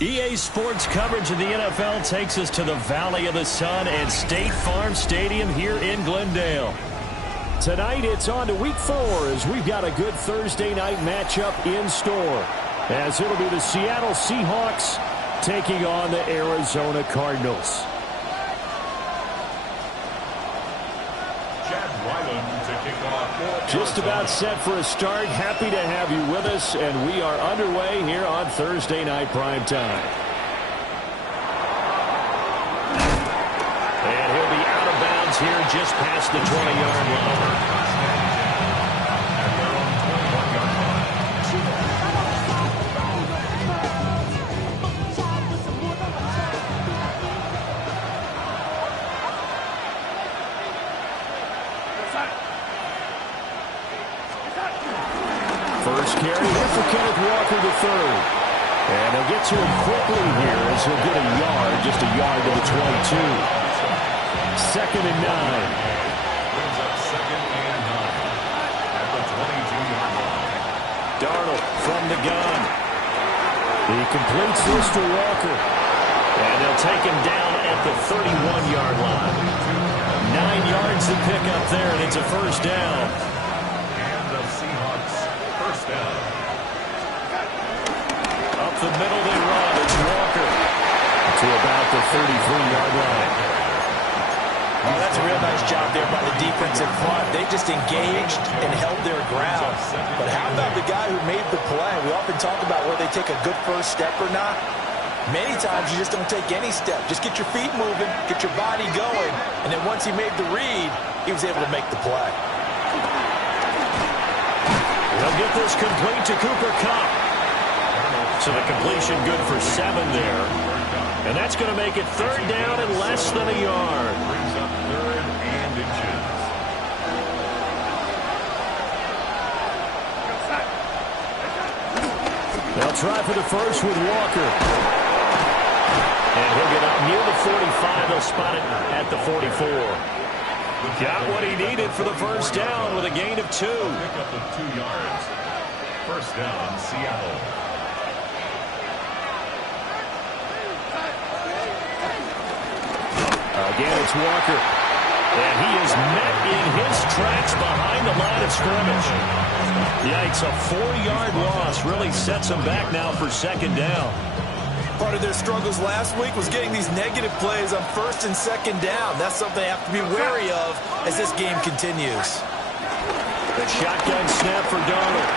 EA Sports coverage of the NFL takes us to the Valley of the Sun and State Farm Stadium here in Glendale. Tonight it's on to Week 4 as we've got a good Thursday night matchup in store. As it'll be the Seattle Seahawks taking on the Arizona Cardinals. Just about set for a start. Happy to have you with us, and we are underway here on Thursday Night Primetime. And he'll be out of bounds here just past the 20-yard line. First carry here for Kenneth Walker III. And he'll get to him quickly here as he'll get a yard, just a yard to the 22. 2nd and 9. Brings up 2nd and 9 at the 22-yard line. Darnold from the gun. He completes this to Walker. And they'll take him down at the 31-yard line. 9 yards to pick up there, and it's a first down. And the Seahawks first down. Up the middle they run. It's Walker to about the 33-yard line. Oh, that's a real nice job there by the defensive front. They just engaged and held their ground. But how about the guy who made the play? We often talk about whether they take a good first step or not. Many times you just don't take any step. Just get your feet moving, get your body going, and then once he made the read, he was able to make the play. They'll get this complete to Cooper Kupp. So the completion good for 7 there. And that's going to make it 3rd down and less than a yard. Brings up 3rd and inches. They'll try for the first with Walker. And he'll get up near the 45. They'll spot it at the 44. Got what he needed for the first down with a gain of 2. Pick up the 2 yards. First down, Seattle. Again, it's Walker. And he is met in his tracks behind the line of scrimmage. Yikes, a 4-yard loss really sets him back now for 2nd down. Part of their struggles last week was getting these negative plays on 1st and 2nd down. That's something they have to be wary of as this game continues. The shotgun snap for Darnold.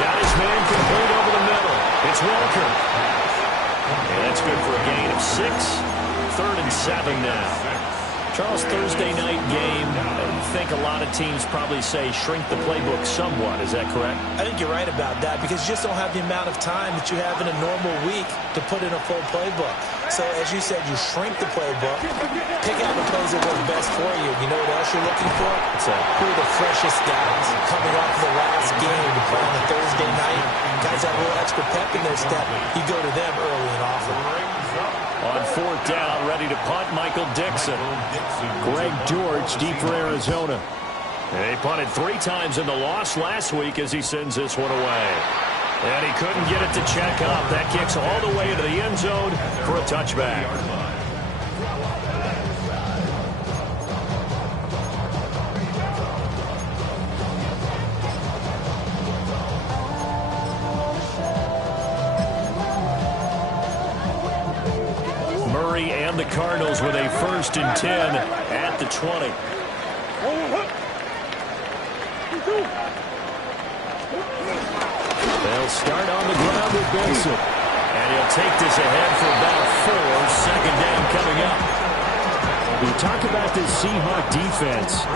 Got his man complete over the middle. It's Walker. And that's good for a gain of 6. 3rd and 7 now. Charles, Thursday night game, I think a lot of teams probably say shrink the playbook somewhat. Is that correct? I think you're right about that because you just don't have the amount of time that you have in a normal week to put in a full playbook. So, as you said, you shrink the playbook, pick out the plays that work best for you. You know what else you're looking for? Who are the freshest guys coming off the last game to play on a Thursday night? Guys have a little extra pep in their step. You go to them early and often. On 4th down, ready to punt, Michael Dixon. Greg George deep for Arizona. They punted 3 times in the loss last week as he sends this one away. And he couldn't get it to check up. That kicks all the way into the end zone for a touchback. And the Cardinals with a 1st and 10 at the 20. They'll start on the ground with Benson. And he'll take this ahead for about 4. 2nd down coming up. We talk about this Seahawk defense.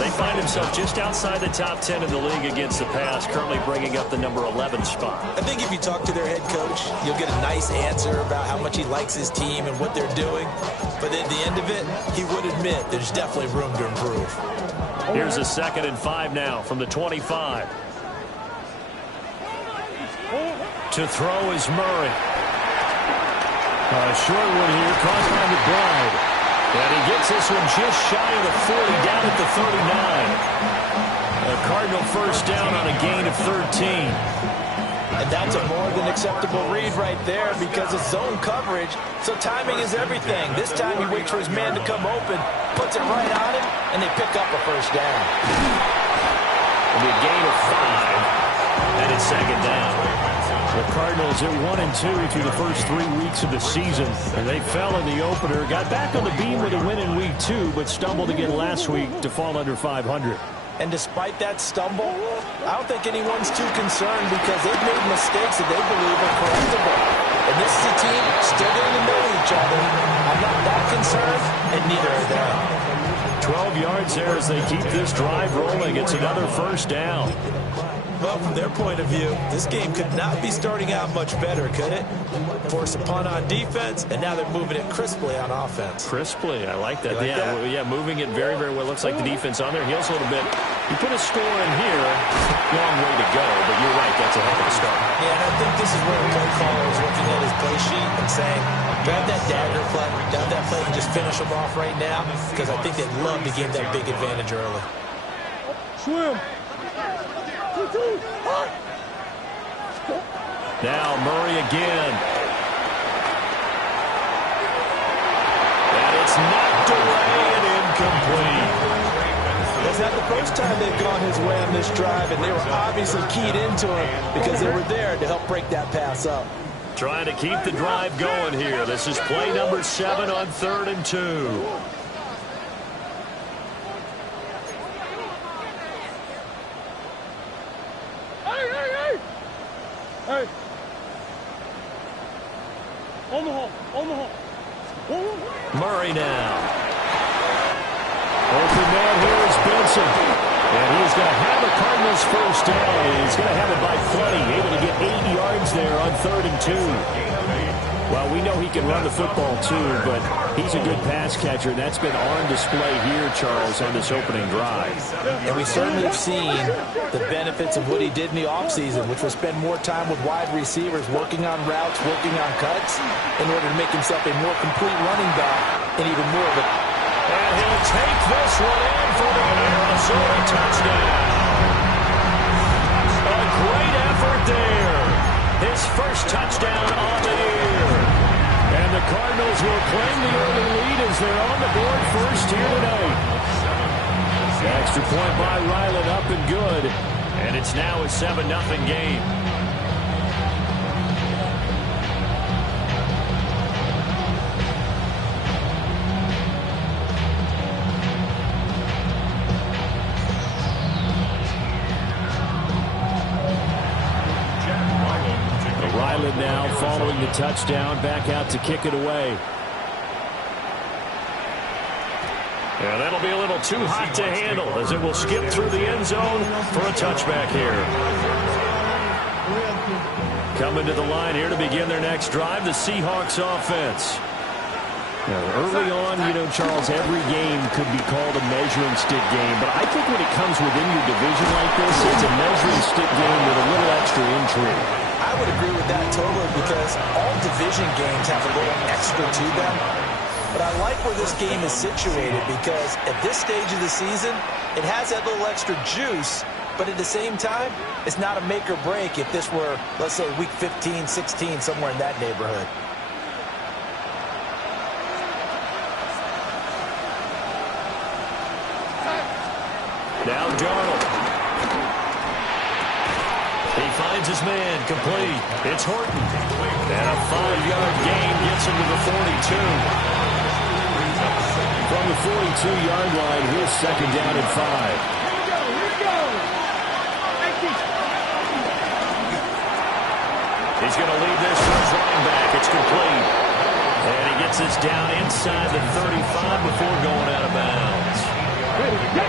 They find themselves just outside the top 10 in the league against the pass, currently bringing up the number 11 spot. I think if you talk to their head coach, you'll get a nice answer about how much he likes his team and what they're doing. But at the end of it, he would admit there's definitely room to improve. Here's a 2nd and 5 now from the 25. To throw is Murray. A short one here, caught by McBride. And he gets this one just shy of the 40, down at the 39. A Cardinal first down on a gain of 13. And that's a more than acceptable read right there because it's zone coverage, so timing is everything. This time he waits for his man to come open, puts it right on him, and they pick up a first down. It'll be a gain of 5, and it's second down. The Cardinals are 1-2 through the first 3 weeks of the season, and they fell in the opener. Got back on the beam with a win in week 2, but stumbled again last week to fall under 500. And despite that stumble, I don't think anyone's too concerned because they've made mistakes that they believe are correctable. And this is a team still getting to know each other. I'm not that concerned, and neither are they. 12 yards there as they keep this drive rolling. It's another first down. Well, from their point of view, this game could not be starting out much better, could it? Force a punt on defense, and now they're moving it crisply on offense. Crisply, I like that. Like that? Yeah, moving it very, very well. Looks like the defense on there heals a little bit. You put a score in here, long way to go, but you're right, that's a heck of a start. Yeah, and I think this is where the play caller is looking at his play sheet and saying, grab that dagger play, grab that play and just finish them off right now, because I think they'd love to give that big advantage early. Swim. Now Murray again. And it's knocked away and incomplete. That's not the first time they've gone his way on this drive, and they were obviously keyed into him because they were there to help break that pass up. Trying to keep the drive going here. This is play number 7 on 3rd and 2. Hey. On the hole. Murray now. Open man here is Benson. And he's going to have the Cardinals first down. And he's going to have it by plenty. Able to get 8 yards there on 3rd and 2. Well, we know he can run the football too, but he's a good pass catcher. And that's been on display here, Charles, on this opening drive. And we certainly have seen the benefits of what he did in the offseason, which was spend more time with wide receivers, working on routes, working on cuts, in order to make himself a more complete running back and even more of a... And he'll take this one in for the Arizona touchdown. A great effort there. His first touchdown on the year. And the Cardinals will claim the early lead as they're on the board first here tonight. The extra point by Ryland up and good. And it's now a 7-0 game. Ryland now following the touchdown, back out to kick it away. And that'll be a little too hot to handle as it will skip through the end zone for a touchback here. Coming to the line here to begin their next drive, the Seahawks offense. Now, early on, Charles, every game could be called a measuring stick game, but I think when it comes within your division like this, it's a measuring stick game with a little extra intrigue. I would agree with that totally because all division games have a little extra to them. But I like where this game is situated because at this stage of the season, it has that little extra juice, but at the same time, it's not a make or break if this were, let's say, week 15, 16, somewhere in that neighborhood. Now Darnold. He finds his man, complete. It's Horton. And a 5-yard gain gets him to the 42. From the 42-yard line, here's second down and 5. He's going to lead this for his running back. It's complete. And he gets this down inside the 35 before going out of bounds.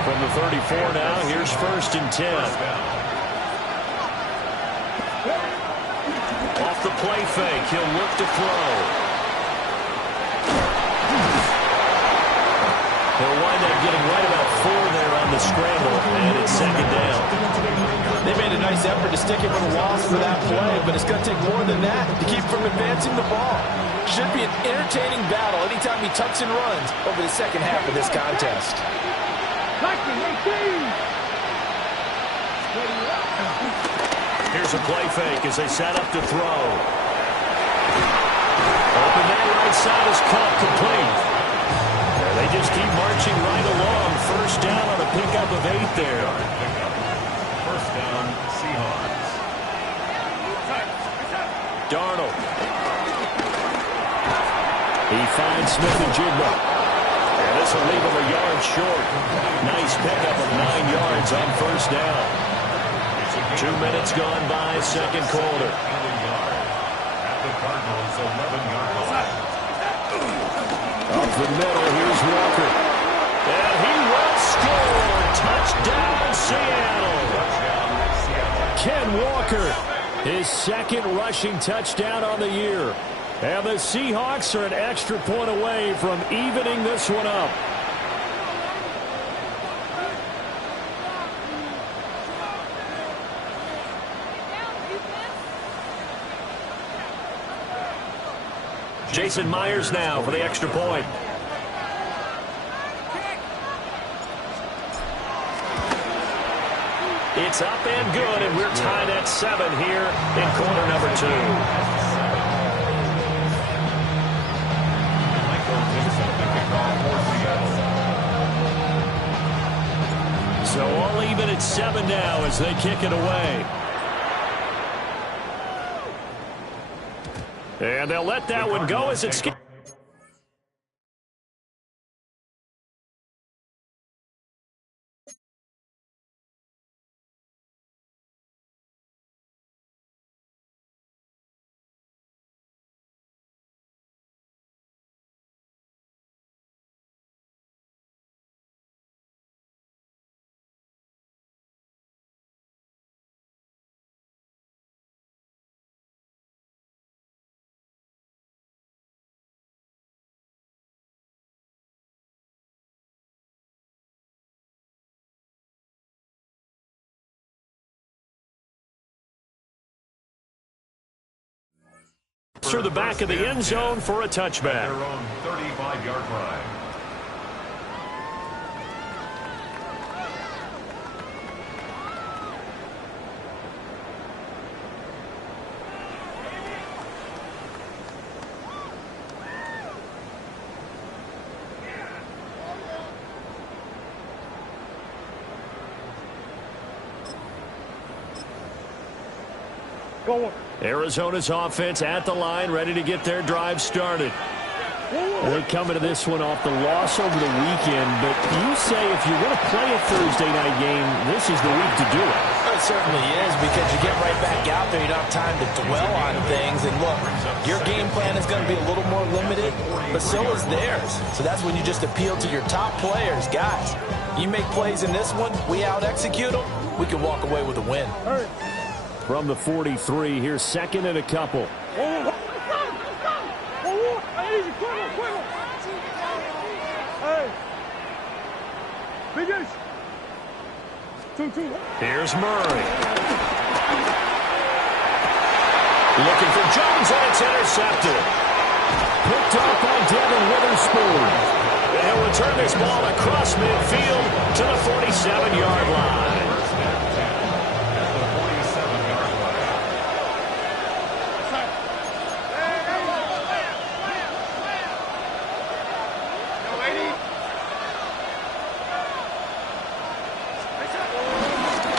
From the 34 now, here's 1st and 10. Off the play fake, he'll look to throw. He'll wind up getting right about 4 there on the scramble, and it's second down. They made a nice effort to stick him with a loss for that play, but it's going to take more than that to keep from advancing the ball. Should be an entertaining battle anytime he tucks and runs over the second half of this contest. Here's Here's a play fake as they set up to throw. Open that right side is caught complete. And they just keep marching right along. First down on a pickup of 8 there. First down, Seahawks. Darnold. He finds Smith and Jigba. And this will leave him a yard short. Nice pickup of 9 yards on first down. 2 minutes gone by, second quarter. At the Cardinals' 11-yard line. Up the middle, here's Walker. And he will score. Touchdown, Seattle. Ken Walker, his second rushing touchdown on the year. And the Seahawks are an extra point away from evening this one up. Jason Myers now for the extra point. It's up and good, and we're tied at 7 here in quarter number 2. So all even at 7 now as they kick it away. And they'll let that one go as it's... through the back of the end zone for a touchback. Their own 35-yard line. Go. Arizona's offense at the line, ready to get their drive started. They come into this one off the loss over the weekend, but you say if you're going to play a Thursday night game, this is the week to do it. It certainly is, because you get right back out there. You don't have time to dwell on things. And look, your game plan is going to be a little more limited, but so is theirs. So that's when you just appeal to your top players. Guys, you make plays in this one, we out-execute them, we can walk away with a win. From the 43, here's second and a couple. Here's Murray. Looking for Jones, and it's intercepted. Picked up by Devin Witherspoon. He'll return this ball across midfield to the 47-yard line.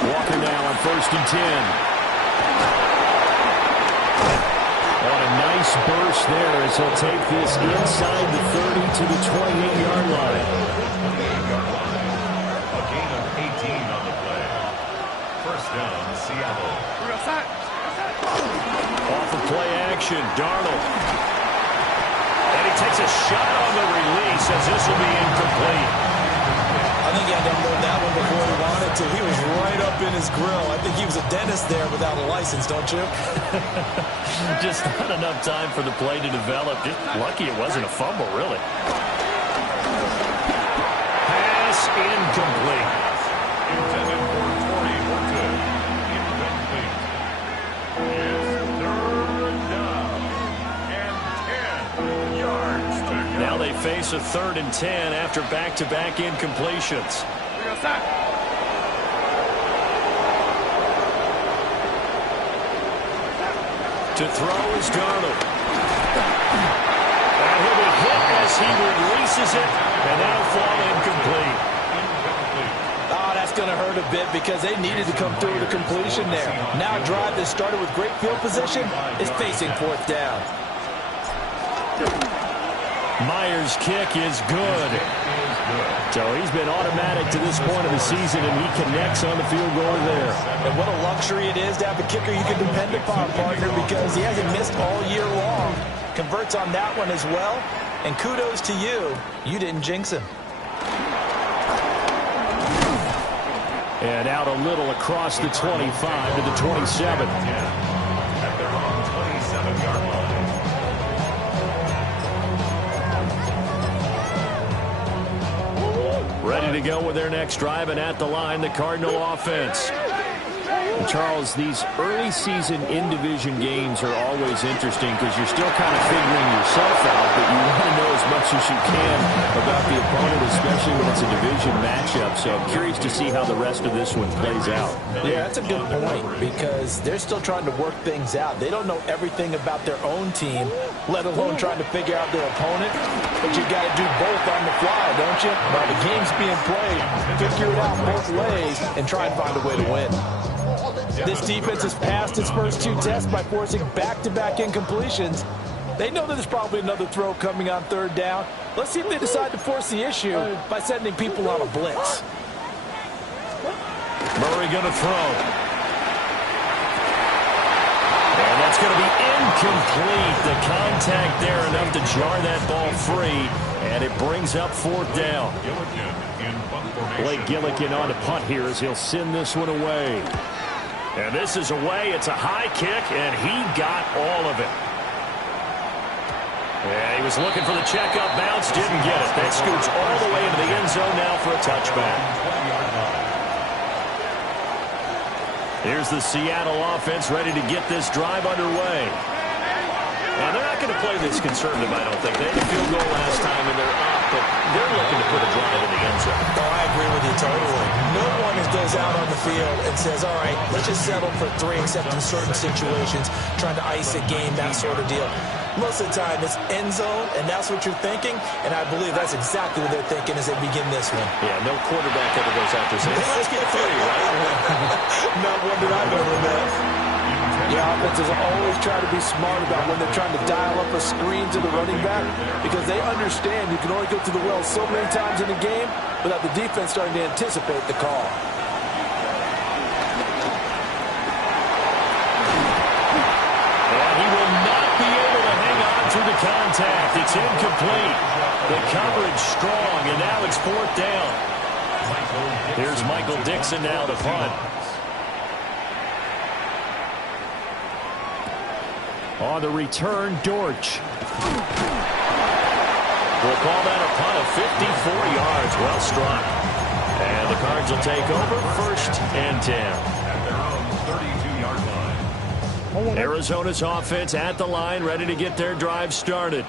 Walker now on 1st and 10. On a nice burst there as he'll take this inside the 30 to the 28-yard line. A gain of 18 on the play. First down, Seattle. Off of play action, Darnold. And he takes a shot on the release as this will be incomplete. I think he had to unload that one before he wanted to. He was right up in his grill. I think he was a dentist there without a license, don't you? Just not enough time for the play to develop. Just lucky it wasn't a fumble, really. Pass incomplete. Intended for 40 for good. Incomplete. It's third down and 10 yards to go. Now they face a 3rd and 10 after back-to-back incompletions. To throw is Darnold. And he'll be hit as he releases it, and that'll fall incomplete. Oh, that's going to hurt a bit because they needed to come through with a completion there. Now a drive that started with great field position is facing fourth down. Myers' kick is good. So he's been automatic to this point of the season, and he connects on the field goal there. And what a luxury it is to have a kicker you can depend upon, partner, because he hasn't missed all year long. Converts on that one as well. And kudos to you. You didn't jinx him. And out a little across the 25 to the 27. At their own 27-yard line. Ready to go with their next drive, and at the line, the Cardinal offense. And Charles, these early season in-division games are always interesting because you're still kind of figuring yourself out, but you want to know as much as you can about the opponent, especially when it's a division matchup. So I'm curious to see how the rest of this one plays out. Yeah, that's a good point because they're still trying to work things out. They don't know everything about their own team, let alone trying to figure out their opponent. But you got to do both on the fly, don't you? While the game's being played, figure it out both ways and try and find a way to win. This defense has passed its first two tests by forcing back-to-back incompletions. They know that there's probably another throw coming on third down. Let's see if they decide to force the issue by sending people on a blitz. Murray going to throw. And that's going to be incomplete. The contact there enough to jar that ball free. And it brings up fourth down. Blake Gillikin on a punt here as he'll send this one away. And this is away. It's a high kick, and he got all of it. Yeah, he was looking for the checkup bounce, didn't get it. That scoots all the way into the end zone now for a touchback. Here's the Seattle offense ready to get this drive underway. Now, they're not going to play this conservative, I don't think. They had a field goal last time, and they're up, but they're looking to put a drive in the end zone. Oh, I agree with you totally. No one goes out on the field and says, all right, let's just settle for three, except in certain situations, trying to ice a game, that sort of deal. Most of the time, it's end zone, and that's what you're thinking, and I believe that's exactly what they're thinking as they begin this one. Yeah, no quarterback ever goes out there saying, hey, let's get three, right? Not one that I've ever met. The offenses always try to be smart about when they're trying to dial up a screen to the running back because they understand you can only go to the well so many times in a game without the defense starting to anticipate the call. And he will not be able to hang on to the contact. It's incomplete. The coverage strong, and now it's fourth down. Here's Michael Dixon now to punt. On the return, Dortch. We'll call that a punt of 54 yards. Well struck. And the Cards will take over first and 10. At their own 32-yard line. Arizona's offense at the line, ready to get their drive started.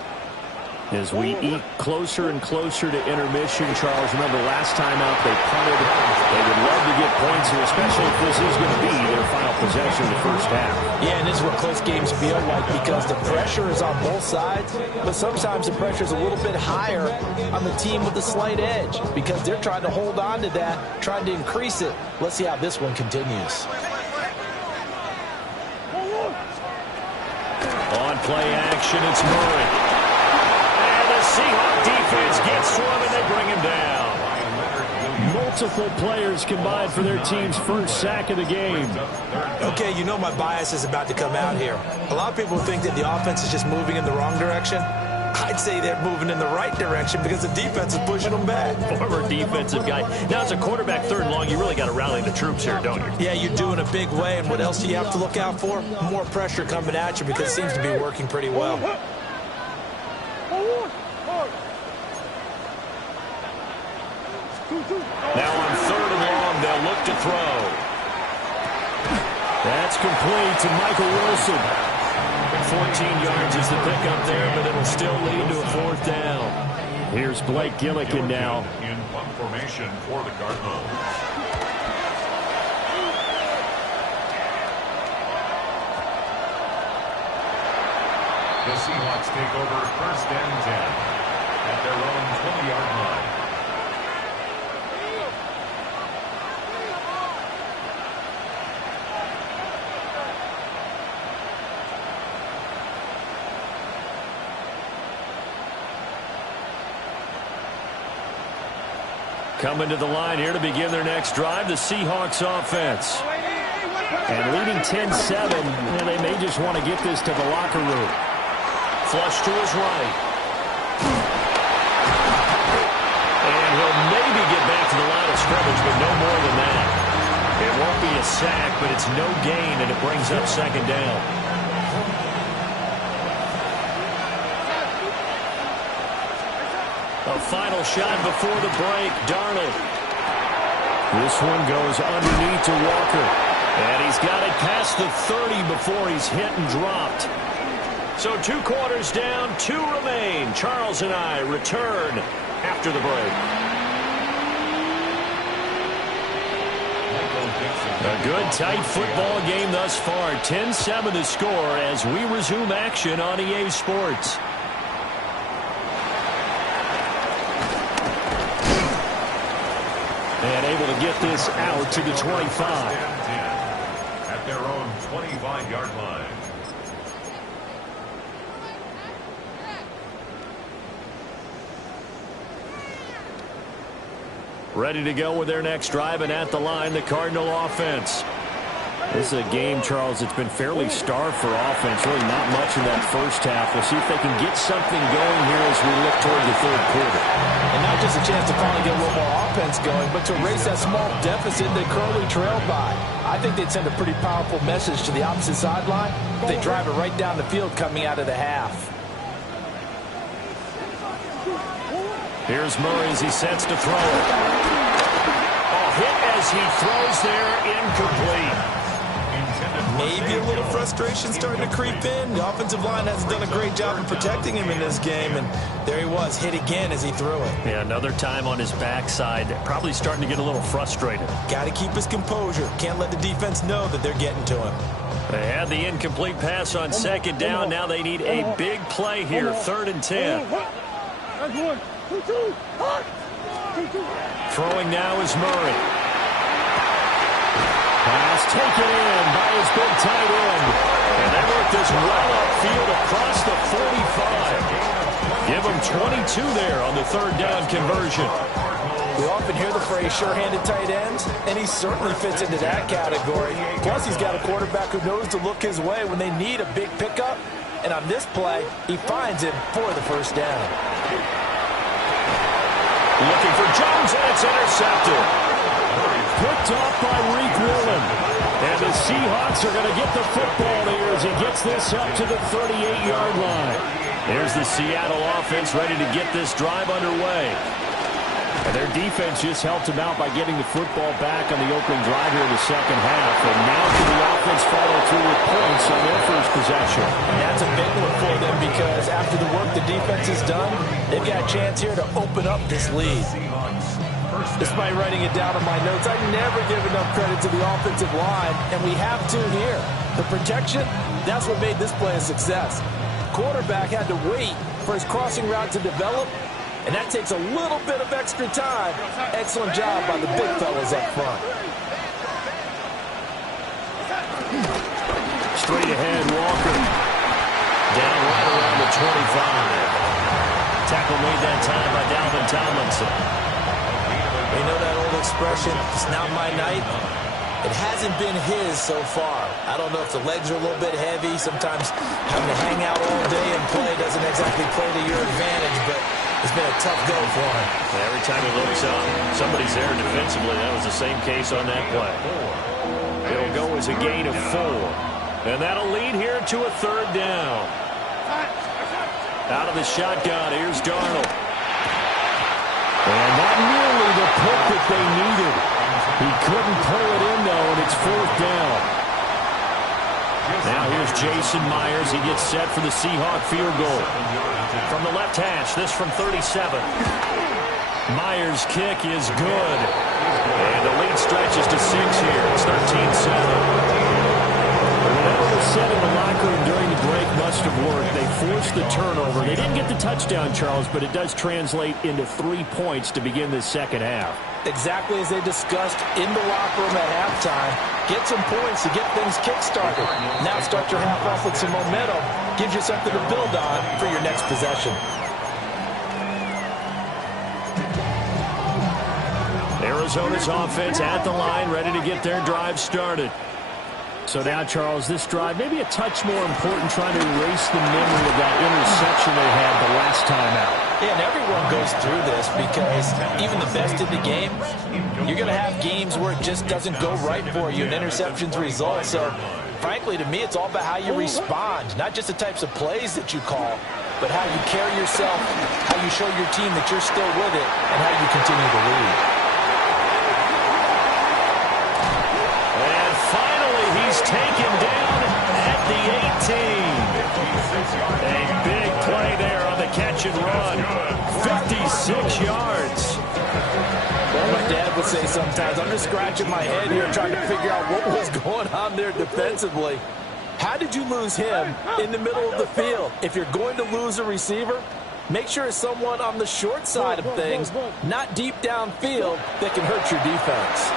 As we eat closer and closer to intermission, Charles, remember last time out they punted. They would love to get points here, especially if this is going to be their final possession of the first half. Yeah, and this is what close games feel like because the pressure is on both sides, but sometimes the pressure is a little bit higher on the team with the slight edge because they're trying to hold on to that, trying to increase it. Let's see how this one continues. On play action, it's Murray. Seahawks defense gets to him, and they bring him down. Multiple players combined for their team's first sack of the game. Okay, you know my bias is about to come out here. A lot of people think that the offense is just moving in the wrong direction. I'd say they're moving in the right direction because the defense is pushing them back. Former defensive guy. Now, as a quarterback third and long, you really got to rally the troops here, don't you? Yeah, you do in a big way. And what else do you have to look out for? More pressure coming at you because it seems to be working pretty well. Now on third and long, they'll look to throw. That's complete to Michael Wilson. 14 yards is the pickup there, but it'll still lead to a fourth down. Here's Blake Gillikin now. In punt formation for the Cardinals. The Seahawks take over 1st and 10 at their own 20-yard line. Coming to the line here to begin their next drive, the Seahawks offense. And leading 10-7, they may just want to get this to the locker room. Flush to his right. And he'll maybe get back to the line of scrimmage, but no more than that. It won't be a sack, but it's no gain, and it brings up 2nd down. A final shot before the break, Darnold. This one goes underneath to Walker. And he's got it past the 30 before he's hit and dropped. So 2 quarters down, 2 remain. Charles and I return after the break. A good, tight football game thus far. 10-7 the score as we resume action on EA Sports. And able to get this out to the 25. At their own 25-yard line. Ready to go with their next drive, and at the line, the Cardinal offense. This is a game, Charles, it's been fairly starved for offense. Really not much in that first half. We'll see if they can get something going here as we look toward the 3rd quarter. And not just a chance to finally get a little more offense going, but to erase that small deficit they currently trailed by. I think they'd send a pretty powerful message to the opposite sideline if they drive it right down the field coming out of the half. Here's Murray as he sets to throw it. Hit as he throws there, incomplete. Maybe a little frustration starting to creep in. The offensive line hasn't done a great job of protecting him in this game, and there he was, hit again as he threw it. Yeah, another time on his backside, probably starting to get a little frustrated. Got to keep his composure. Can't let the defense know that they're getting to him. They had the incomplete pass on 2nd down. Now they need a big play here, 3rd and 10. Throwing now is Murray. Pass taken in by his big tight end. And they work this well upfield across the 45. Give him 22 there on the 3rd down conversion. We often hear the phrase sure-handed tight ends, and he certainly fits into that category. Plus, he's got a quarterback who knows to look his way when they need a big pickup. And on this play, he finds him for the 1st down. Looking for Jones, and it's intercepted. Picked off by Reek Willen. And the Seahawks are going to get the football here as he gets this up to the 38-yard line. There's the Seattle offense ready to get this drive underway. And their defense just helped them out by getting the football back on the opening drive here in the 2nd half. And now can the offense follow through with points on their first possession? And that's a big one for them because after the work the defense has done, they've got a chance here to open up this lead. Despite writing it down in my notes, I never give enough credit to the offensive line, and we have to here. The protection, that's what made this play a success. The quarterback had to wait for his crossing route to develop, and that takes a little bit of extra time. Excellent job by the big fellas up front. Straight ahead, Walker. Down right around the 25. Tackle made that time by Dalvin Tomlinson. You know that old expression, it's not my night? It hasn't been his so far. I don't know if the legs are a little bit heavy. Sometimes having to hang out all day and play doesn't exactly play to your advantage, but it's been a tough go for him. Every time he looks up, somebody's there defensively. That was the same case on that play. It'll go as a gain of 4. And that'll lead here to a 3rd down. Out of the shotgun, here's Darnold. And not nearly the pick that they needed. He couldn't pull it in, though, and it's 4th down. Now here's Jason Myers. He gets set for the Seahawk field goal. From the left hash, this from 37. Myers' kick is good. And the lead stretches to 6 here. It's 13-7. Whatever was said in the locker room during the break must have worked. They forced the turnover. They didn't get the touchdown, Charles, but it does translate into 3 points to begin this second half. Exactly as they discussed in the locker room at halftime. Get some points to get things kick-started. Now start your half off with some momentum. Gives you something to build on for your next possession. Arizona's offense at the line, ready to get their drive started. So now, Charles, this drive maybe a touch more important, trying to erase the memory of that interception they had the last time out. Yeah, and everyone goes through this because even the best in the game, you're going to have games where it just doesn't go right for you and interceptions result. So, frankly, to me, it's all about how you respond, not just the types of plays that you call, but how you carry yourself, how you show your team that you're still with it, and how you continue to lead. And finally, he's taken down at the 18. A big play there on the catch and run. 56 yards. Well, my dad would say sometimes, I'm just scratching my head here trying to figure out what was going on there defensively. How did you lose him in the middle of the field? If you're going to lose a receiver, make sure it's someone on the short side of things, not deep downfield, that can hurt your defense.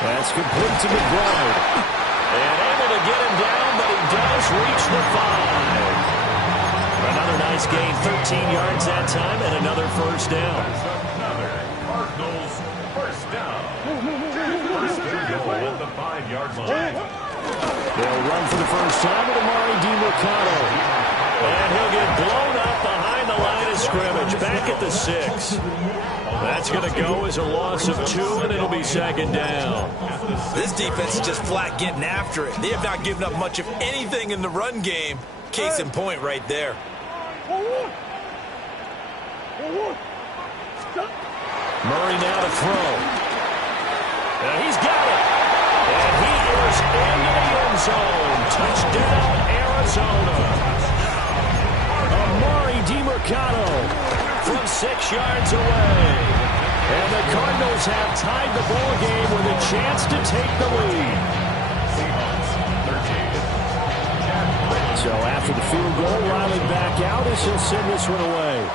That's complete to McBride. And able to get him down, but he does reach the 5. Another nice gain, 13 yards that time, and another first down. Cardinals first down. At the 5-yard line. They'll run for the first time with Amari DiMercato. And he'll get blown up behind the line of scrimmage, back at the 6. That's going to go as a loss of 2, and it'll be second down. This defense is just flat getting after it. They have not given up much of anything in the run game. Case in point right there. Murray now to throw. And he's got it. And he is into the end zone. Touchdown, Arizona. Amari DiMercato from 6 yards away. And the Cardinals have tied the ball game with a chance to take the lead. So after the field goal, Riley back out as he'll send this one away.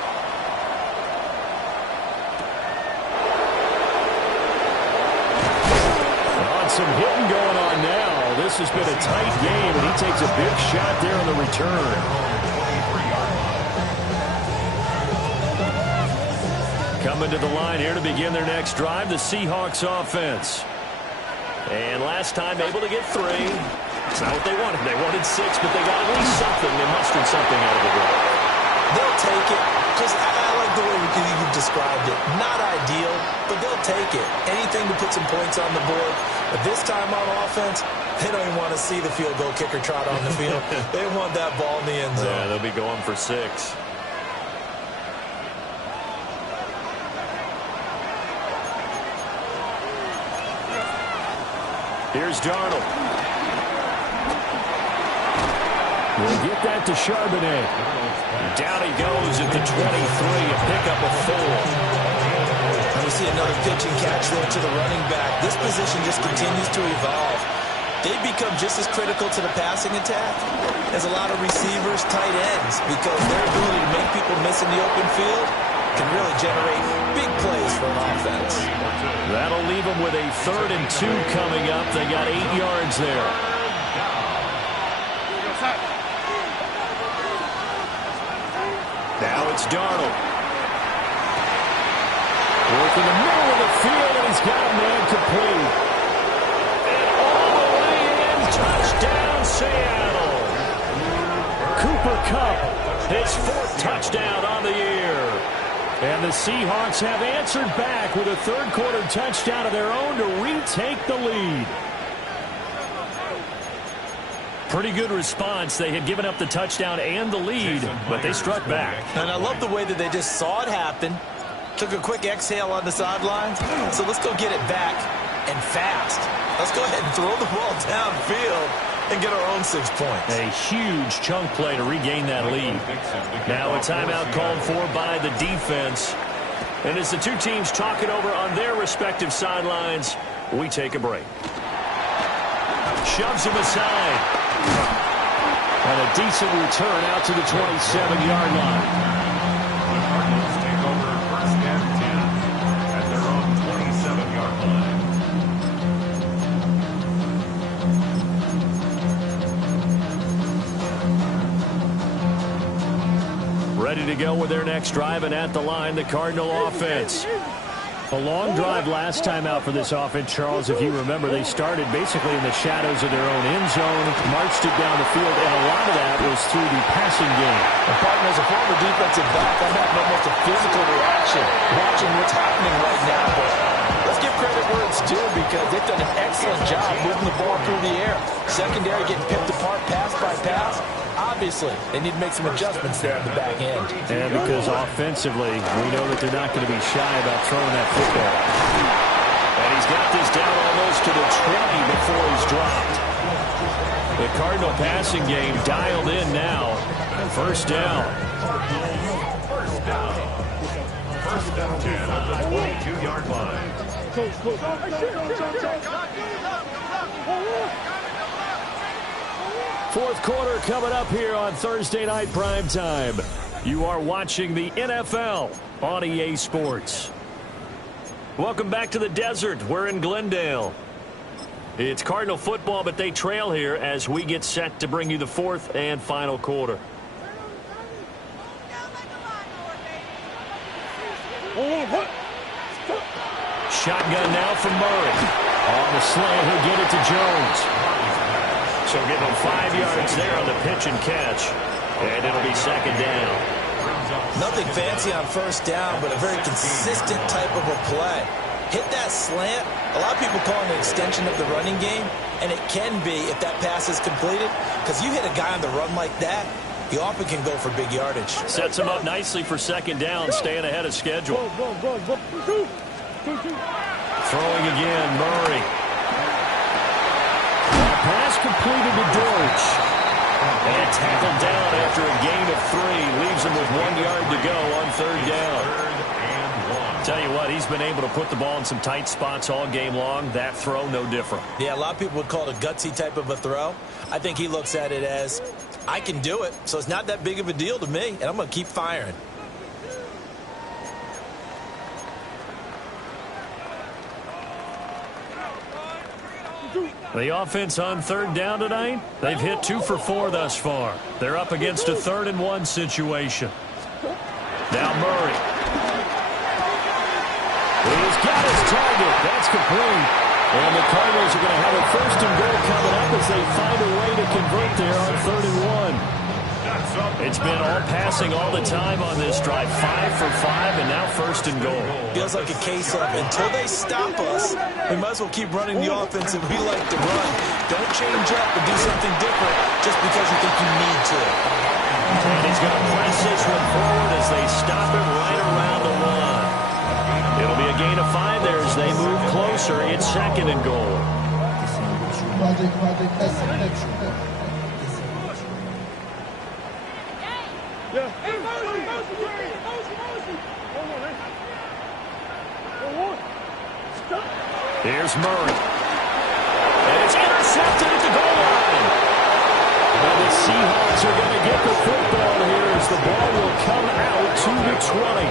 Some hitting going on now. This has been a tight game, and he takes a big shot there on the return. Coming to the line here to begin their next drive, the Seahawks offense. And last time able to get 3. It's not what they wanted. They wanted 6, but they got at least something. They mustered something out of the drive. They'll take it. I like the way you described it. Not ideal, but they'll take it. Anything to put some points on the board. But this time on offense, they don't even want to see the field goal kicker trot on the field. They want that ball in the end zone. Yeah, they'll be going for 6. Here's Darnold. We'll get that to Charbonnet. Down he goes at the 23, a pickup of 4. We see another pitch and catch there to the running back. This position just continues to evolve. They become just as critical to the passing attack as a lot of receivers, tight ends, because their ability to make people miss in the open field can really generate big plays for an offense. That'll leave them with a 3rd and 2 coming up. They got 8 yards there. Now it's Darnold. Work in the middle of the field, and he's got a man complete. And all the way in, touchdown, Seattle. Cooper Kupp, his 4th touchdown on the year. And the Seahawks have answered back with a 3rd-quarter touchdown of their own to retake the lead. Pretty good response. They had given up the touchdown and the lead, but they struck back. And I love the way that they just saw it happen. Took a quick exhale on the sidelines. So let's go get it back and fast. Let's go ahead and throw the ball downfield and get our own 6 points. A huge chunk play to regain that lead. Now a timeout called for by the defense. And as the two teams talk it over on their respective sidelines, we take a break. Shoves him aside. And a decent return out to the 27-yard line. The Cardinals take over first and 10 at their own 27-yard line. Ready to go with their next drive, and at the line, the Cardinal offense. A long drive last time out for this offense, Charles. If you remember, they started basically in the shadows of their own end zone, marched it down the field, and a lot of that was through the passing game. And partner, as a former defensive back, I'm having almost a physical reaction watching what's happening right now. But let's give credit where it's due, because they've done an excellent job moving the ball through the air. Secondary getting picked apart pass by pass. Obviously, they need to make some adjustments there at the back end. And because offensively, we know that they're not going to be shy about throwing that football. And he's got this down almost to the 20 before he's dropped. The Cardinal passing game dialed in now. First down. First down 10 on the 22-yard line. Fourth quarter coming up here on Thursday Night Primetime. You are watching the NFL on EA Sports. Welcome back to the desert. We're in Glendale. It's Cardinal football, but they trail here as we get set to bring you the fourth and final quarter. Shotgun now from Murray. On the slant, he'll get it to Jones. So give him 5 yards there on the pitch and catch. And it'll be second down. Nothing fancy on first down, but a very consistent type of a play. Hit that slant. A lot of people call it an extension of the running game, and it can be if that pass is completed, because you hit a guy on the run like that, he often can go for big yardage. Sets him up nicely for second down, staying ahead of schedule. Throwing again, Murray. Pass completed to Dortch. And tackled down after a gain of 3. Leaves him with 1 yard to go on third down. Tell you what, he's been able to put the ball in some tight spots all game long. That throw, no different. Yeah, a lot of people would call it a gutsy type of a throw. I think he looks at it as, I can do it, so it's not that big of a deal to me, and I'm going to keep firing. The offense on third down tonight, they've hit 2 for 4 thus far. They're up against a 3rd and 1 situation. Now Murray. He's got his target. That's complete. And the Cardinals are going to have a 1st and goal coming up as they find a way to convert there on 3rd and 1. It's been all passing all the time on this drive. 5 for 5, and now 1st and goal. Feels like a case of until they stop us, we might as well keep running the offense that we like to run. Don't change up and do something different just because you think you need to. And he's going to press this one forward as they stop it right around the line. It'll be a gain of 5 there as they move closer. It's 2nd and goal. Here's Murray. And it's intercepted at the goal line. And the Seahawks are going to get the football here as the ball will come out to the 20.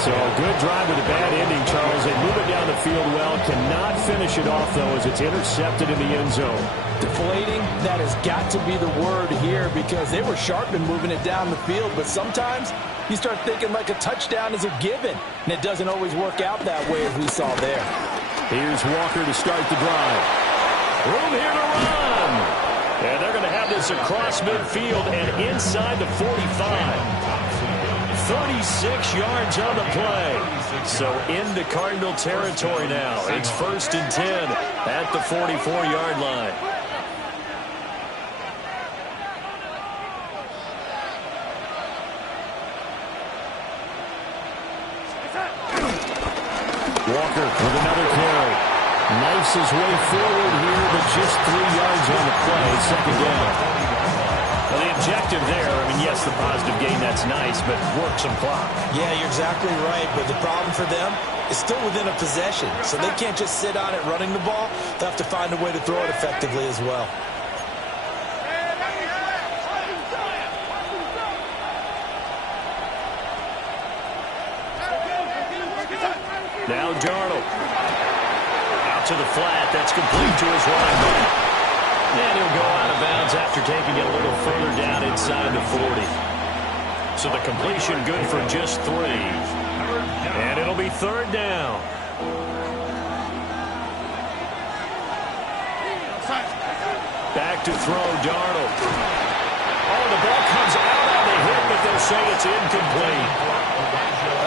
So a good drive with a bad ending, Charles. They move it down the field well. Cannot finish it off, though, as it's intercepted in the end zone. Deflating, that has got to be the word here, because they were sharp in moving it down the field, but sometimes you start thinking like a touchdown is a given, and it doesn't always work out that way as we saw there. Here's Walker to start the drive. Room here to run. And they're going to have this across midfield and inside the 45. 36 yards on the play. So into Cardinal territory now. It's 1st and 10 at the 44-yard line. Walker with another carry. Knifes his way forward here, but just 3 yards on the play. Second down. A the objective there, I mean, yes, the positive gain, that's nice, but work some clock. Yeah, you're exactly right, but the problem for them is still within a possession, so they can't just sit on it running the ball. They'll have to find a way to throw it effectively as well. Now Darnold. Out to the flat. That's complete to his running back. And he'll go out of bounds after taking it a little further down inside the 40. So the completion good for just 3. And it'll be third down. Back to throw, Darnold. Oh, the ball comes out on the hit, but they'll say it's incomplete.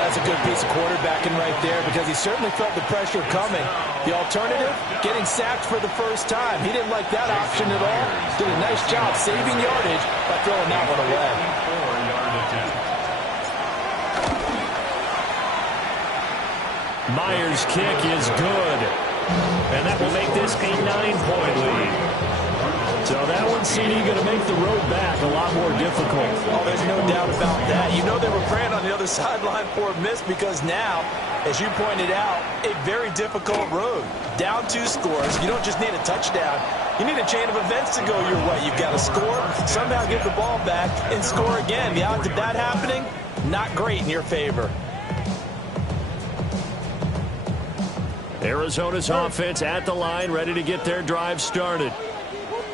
That's a good piece of quarterbacking right there because he certainly felt the pressure coming. The alternative, getting sacked for the first time. He didn't like that option at all. Did a nice job saving yardage by throwing that one away. Myers' kick is good. And that will make this a 9-point lead. So that one's going to make the road back a lot more difficult. Oh, there's no doubt about that. You know they were praying on the other sideline for a miss because now, as you pointed out, a very difficult road. Down 2 scores. You don't just need a touchdown. You need a chain of events to go your way. You've got to score, somehow get the ball back, and score again. The odds of that happening, not great in your favor. Arizona's offense at the line, ready to get their drive started.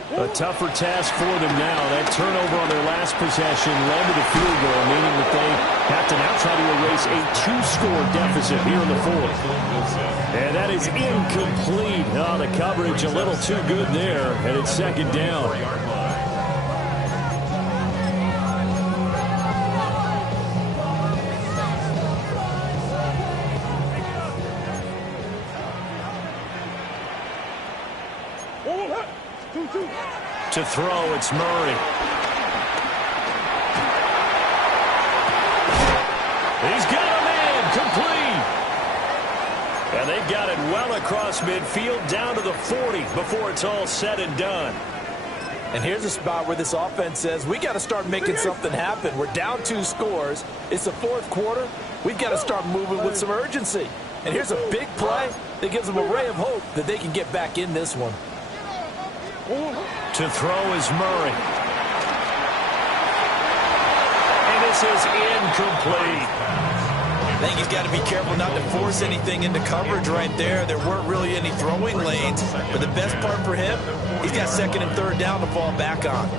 A tougher task for them now. That turnover on their last possession led to the field goal, meaning that they have to now try to erase a 2-score deficit here in the 4th. And that is incomplete. Oh, the coverage a little too good there, and it's second down. To throw, it's Murray. He's got a man, complete. And they've got it well across midfield, down to the 40 before it's all said and done. And here's a spot where this offense says, we got to start making something happen. We're down 2 scores. It's the 4th quarter. We've got to start moving with some urgency. And here's a big play that gives them a ray of hope that they can get back in this one. To throw is Murray. And this is incomplete. I think he's got to be careful not to force anything into coverage right there. There weren't really any throwing lanes. But the best part for him, he's got 2nd and 3rd down to fall back on.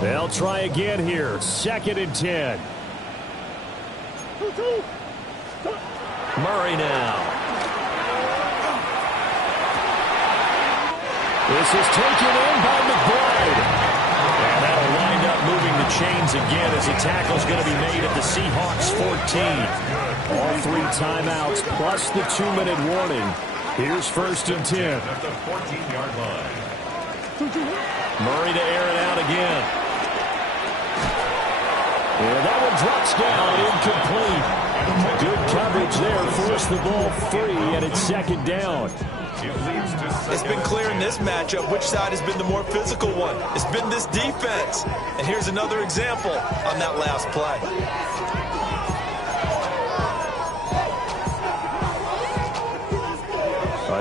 They'll try again here. 2nd and 10. Murray now. This is taken in by McBride. And that'll wind up moving the chains again as a tackle's going to be made at the Seahawks 14. All 3 timeouts plus the 2-minute warning. Here's 1st and 10. At the 14-yard line. Murray to air it out again. And that one drops down, incomplete. Good coverage there, forced the ball free, and it's 2nd down. It's been clear in this matchup which side has been the more physical one. It's been this defense. And here's another example on that last play.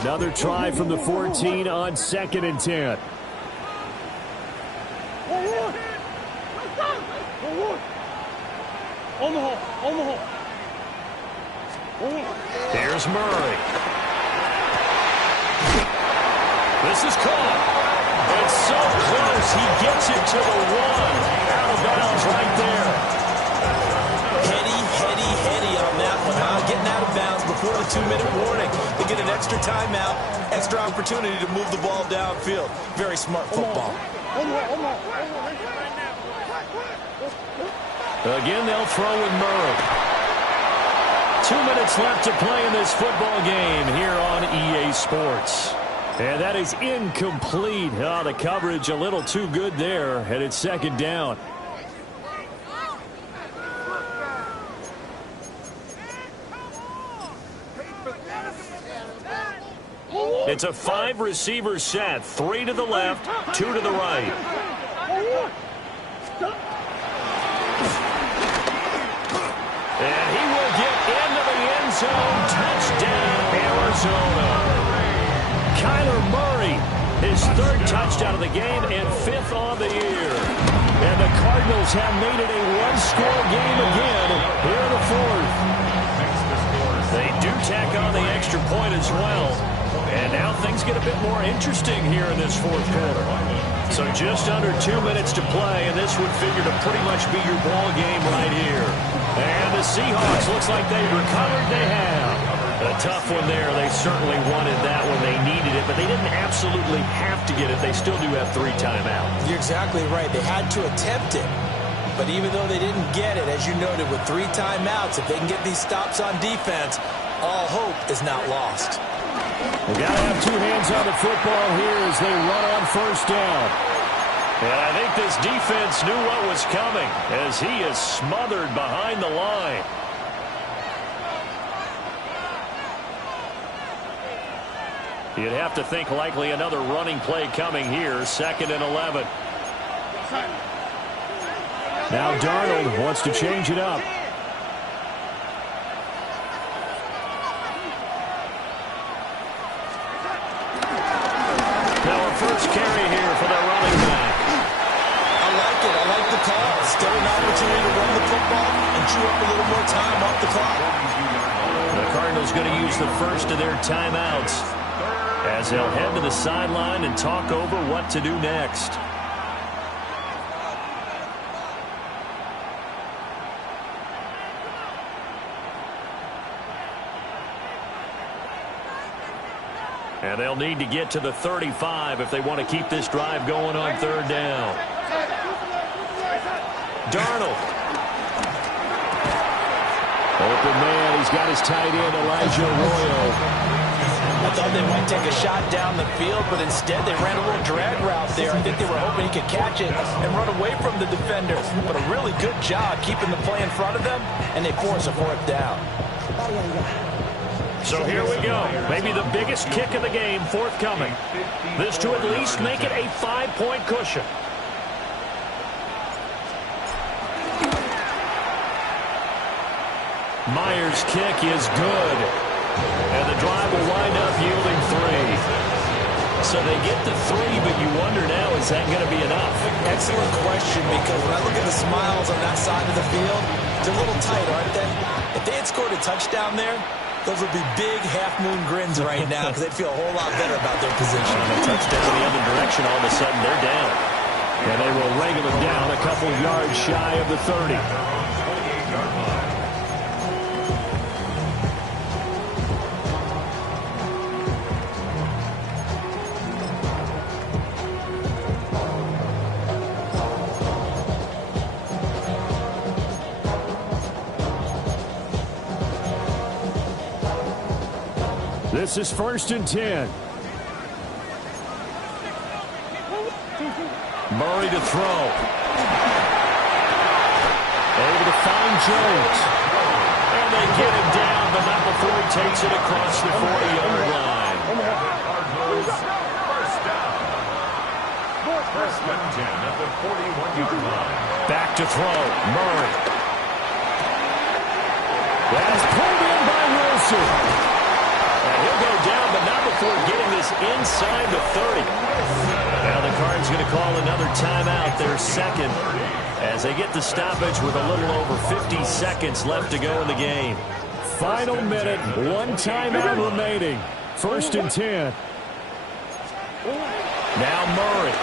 Another try from the 14 on 2nd and 10. Here's Murray. This is caught. It's so close. He gets it to the 1. Out of bounds right there. Heady on that one, huh? Getting out of bounds before the 2-minute warning. They get an extra timeout, extra opportunity to move the ball downfield. Very smart football. Again, they'll throw with Murray. 2 minutes left to play in this football game here on EA Sports. And that is incomplete. Oh, the coverage a little too good there, and it's 2nd down. It's a 5-receiver set. 3 to the left, 2 to the right. And he will get into the end zone. Touchdown, Arizona. Kyler Murray, his 3rd touchdown of the game and 5th on the year. And the Cardinals have made it a 1-score game again here in the 4th. They do tack on the extra point as well. And now things get a bit more interesting here in this 4th quarter. So just under 2 minutes to play, and this would figure to pretty much be your ball game right here. And the Seahawks, looks like they've recovered. They have. A tough one there. They certainly wanted that when they needed it, but they didn't absolutely have to get it. They still do have 3 timeouts. You're exactly right. They had to attempt it. But even though they didn't get it, as you noted, with 3 timeouts, if they can get these stops on defense, all hope is not lost. They got to have 2 hands on the football here as they run on 1st down. And I think this defense knew what was coming as he is smothered behind the line. You'd have to think likely another running play coming here. 2nd and 11. Now Darnold wants to change it up. Now a first carry here for the running back. I like it. I like the call. Still an opportunity to run the football and chew up a little more time off the clock. The Cardinals going to use the first of their timeouts as they'll head to the sideline and talk over what to do next. And they'll need to get to the 35 if they want to keep this drive going on 3rd down. Darnold. Open man. He's got his tight end, Elijah Arroyo. I thought they might take a shot down the field, but instead they ran a little drag route there. I think they were hoping he could catch it and run away from the defender. But a really good job keeping the play in front of them, and they force a 4th down. So here we go. Maybe the biggest kick of the game forthcoming. This to at least make it a 5-point cushion. Myers' kick is good. And the drive will wind up yielding 3. So they get the 3, but you wonder now, is that going to be enough? Excellent question, because when I look at the smiles on that side of the field, they're a little tight, aren't they? If they had scored a touchdown there, those would be big half-moon grins right now because they'd feel a whole lot better about their position. And a touchdown in the other direction, all of a sudden they're down. And they will wrangle them down a couple yards shy of the 30. This is 1st and 10. Murray to throw. Able to find Jones. And they get him down, but not before he takes it across the 40-yard line. First down. 1st and 10 at the 41-yard line. Back to throw. Murray. That's pulled in by Wilson. And he'll go down, but not before getting this inside the 30. Now the Cards going to call another timeout, their 2nd, as they get the stoppage with a little over 50 seconds left to go in the game. Final minute, 1 timeout remaining. 1st and 10. Now Murray.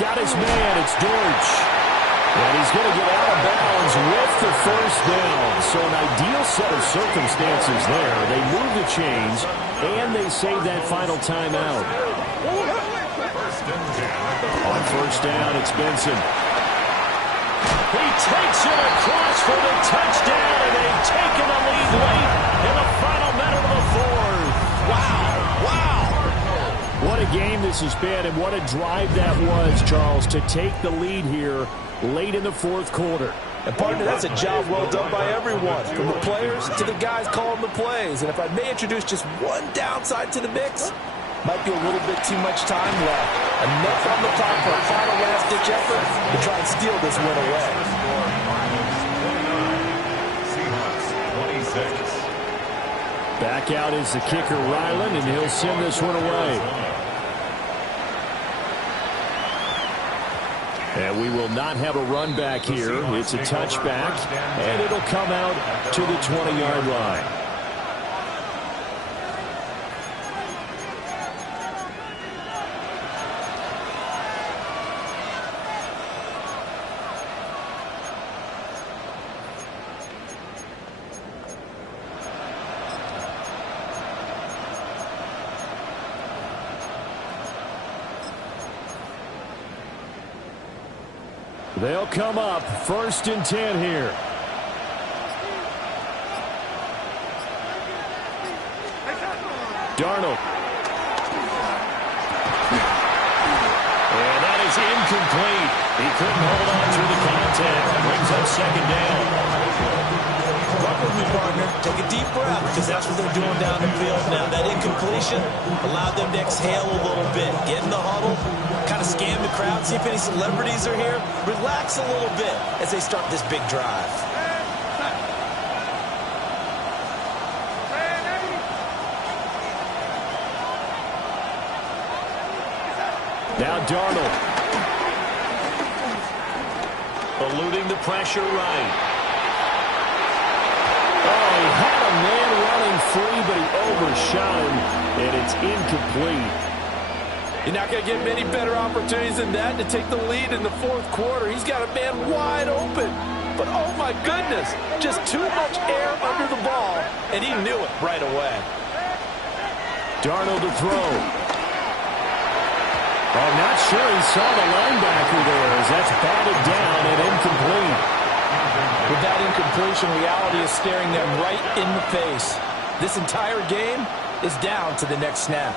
Got his man, it's Dortch. And he's going to get out of bounds with the 1st down. So an ideal set of circumstances there. They move the chains, and they save that final timeout. On 1st down, it's Benson. He takes it across for the touchdown, and they've taken the lead late in the final minute of the 4th. Wow, wow. What a game this has been, and what a drive that was, Charles, to take the lead here late in the 4th quarter. And, partner, that's a job well done by everyone, from the players to the guys calling the plays. And if I may introduce just one downside to the mix, might be a little bit too much time left. Enough on the clock for a final last-ditch effort to try and steal this win away. Seahawks 26. Back out is the kicker, Ryland, and he'll send this one away. And we will not have a run back here. It's a touchback, and it'll come out to the 20-yard line. They'll come up 1st and 10 here. Darnold. And that is incomplete. He couldn't hold on through the contact. Brings up 2nd down. Walk with me, partner. Take a deep breath, because that's what they're doing down the field now. That incompletion allowed them to exhale a little bit. Get in the huddle, kind of scan the crowd, see if any celebrities are here. Relax a little bit as they start this big drive. Now Darnold. Eluding the pressure right. Oh, he had a man running free, but he overshot him, and it's incomplete. You're not going to get many better opportunities than that to take the lead in the 4th quarter. He's got a man wide open. But, oh, my goodness, just too much air under the ball, and he knew it right away. Darnold to throw. I'm not sure he saw the linebacker there as that's batted down and incomplete. With that incompletion, reality is staring them right in the face. This entire game is down to the next snap.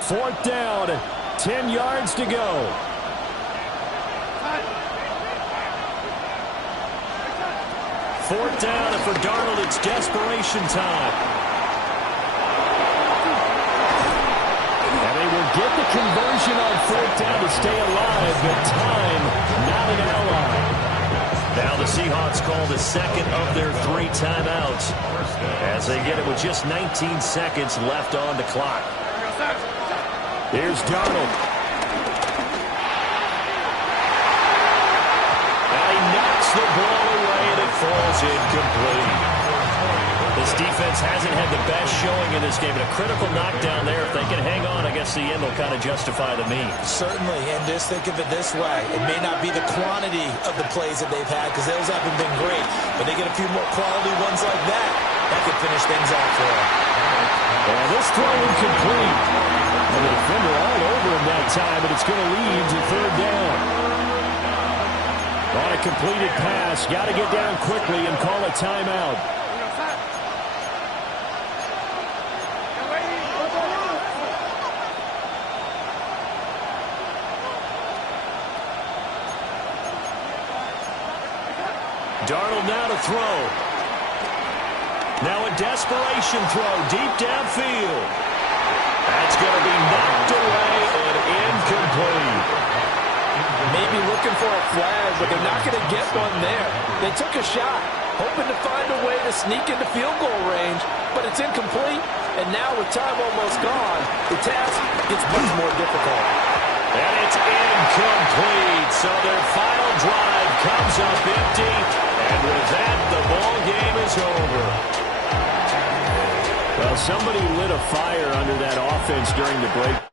Fourth down, 10 yards to go. Fourth down, and for Darnold, it's desperation time. And they will get the conversion on 4th down to stay alive, but time not an ally. Now the Seahawks call the 2nd of their 3 timeouts as they get it with just 19 seconds left on the clock. Here's Darnold. And he knocks the ball away, and it falls incomplete. This defense hasn't had the best showing in this game, but a critical knockdown there. If they can hang on, I guess the end will kind of justify the means. Certainly, and just think of it this way. It may not be the quantity of the plays that they've had, because those haven't been great, but they get a few more quality ones like that. That could finish things off for them. And this throw incomplete. And the defender all over him that time, but it's going to lead to 3rd down. On a completed pass, got to get down quickly and call a timeout. Darnold now to throw. Now a desperation throw deep downfield. That's going to be knocked away and incomplete. Maybe looking for a flag, but they're not going to get one there. They took a shot, hoping to find a way to sneak into field goal range, but it's incomplete. And now with time almost gone, the task gets much more difficult. And it's incomplete. So their final drive comes up empty. And with that, the ball game is over. Well, somebody lit a fire under that offense during the break.